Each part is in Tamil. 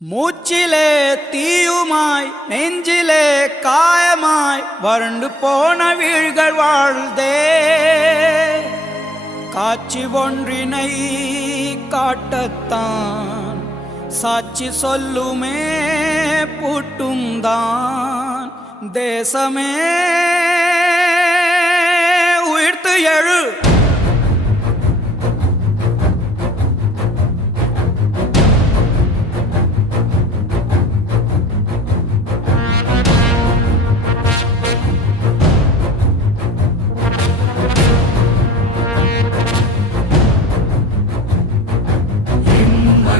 மூச்சிலே தீயுமாய் நெஞ்சிலே காயமாய் வறண்டு போன வீழ்கள் வாழ்தே காட்சி ஒன்றினை காட்டத்தான் சாட்சி சொல்லுமே பூட்டும் தான் தேசமே உயிர்த்து எழு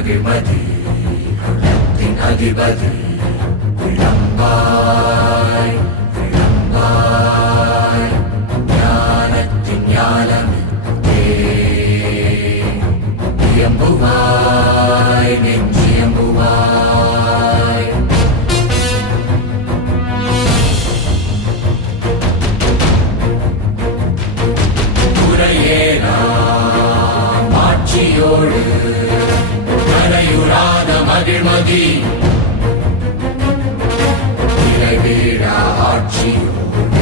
அகிமதி உள்ளத்தின் அதிபதி விளம்பாய் விளம்பாய் ஞானத்தின் ஞானமித்தே இயம்புவாய் நெஞ்சியம்புவாய் முறையேறாம் மாட்சியோடு மகளான மகிழ்மதி. ஆட்சியும்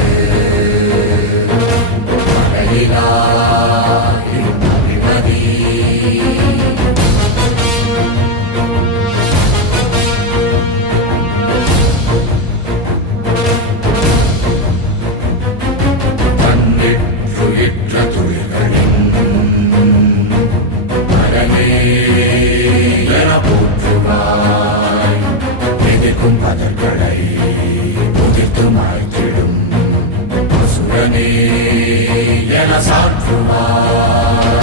இருக்கும் பதர்களை புதித்து மாய்த்திடும். சுரனே என சாற்றுவார்